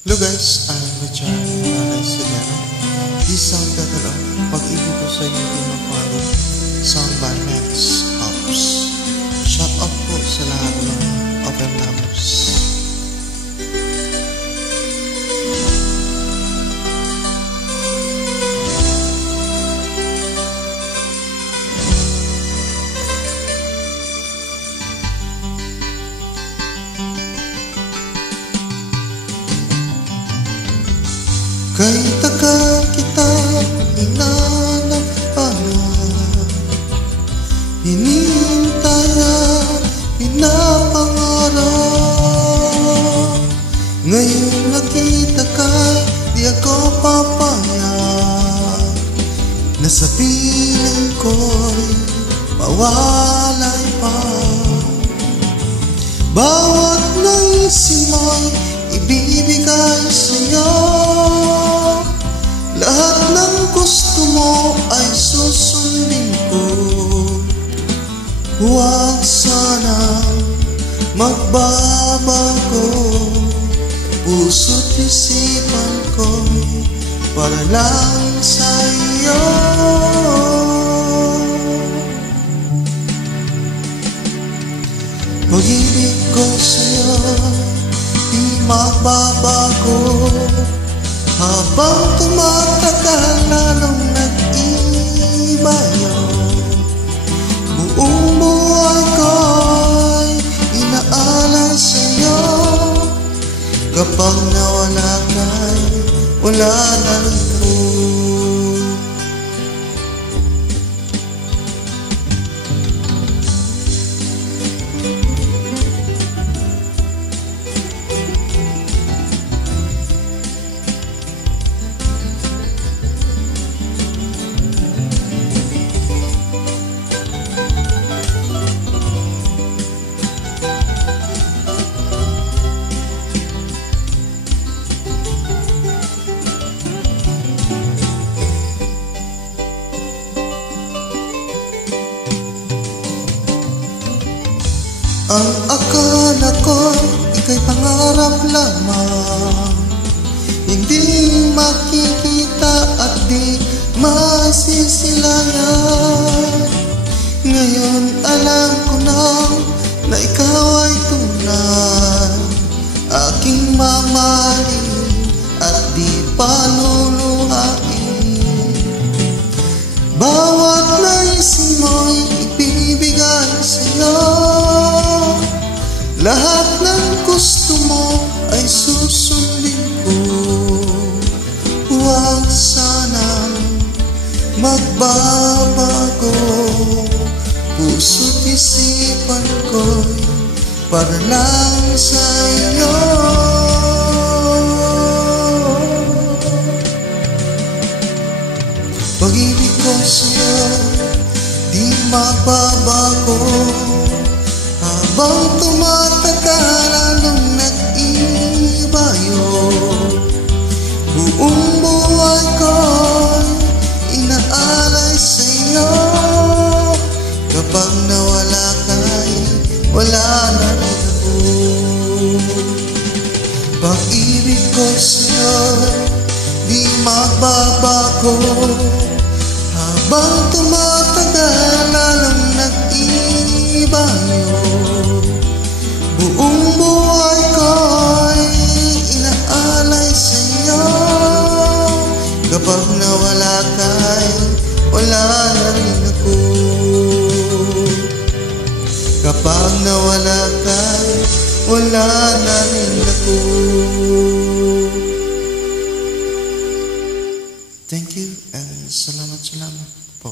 Hello guys, I'm Richard Sidero. This song title of Pag-ibig ko sa inyo di mapalo, sung by Max Hops. Shout out po sa lahat ng open lovers. Kay tagal kita inanampanan, hinihintay at pinapangarap. Ngayon nakita ka, di ako papayag, na sa piling ko'y mawalay pa. Bawat naisin mo'y ibibigay sa'yo, lahat ng gusto mo ay susundin ko. Huwag sanang magbabago, puso't isipan ko'y para lang sa'yo. Pag-ibig ko sa'yo di magbabago, habang tumatagal lalong nag-iba yun. Buong buhay ko'y inaalay sa'yo, kapag nawala ka'y wala na rin mo. Ang akala ko, ika'y pangarap lamang, hindi makikita at di masisilayan. Ngayon alam ko na ikaw ay tunay, aking mamahalin at di paluluhain. Bawat naisin mo'y ibibigay sa'yo, lahat ng gusto mo ay susundin ko. Huwag sanang magbabago, puso't isipan ko'y para lang sa'yo. Pag-ibig ko sa'yo di magbabago, habang tumatagal lalong nag-iba yun. Buong buhay ko'y inaalay sa'yo, kapag nawala ka'y wala na rin ako. Pag-ibig ko sa'yo di magbabago, habang tumatagal lalong nag-iba yun. Buong buhay ko'y inaalay sa'yo, kapag nawala ka'y wala na rin ako. Kapag nawala ka'y wala na rin ako. Thank you and salamat po.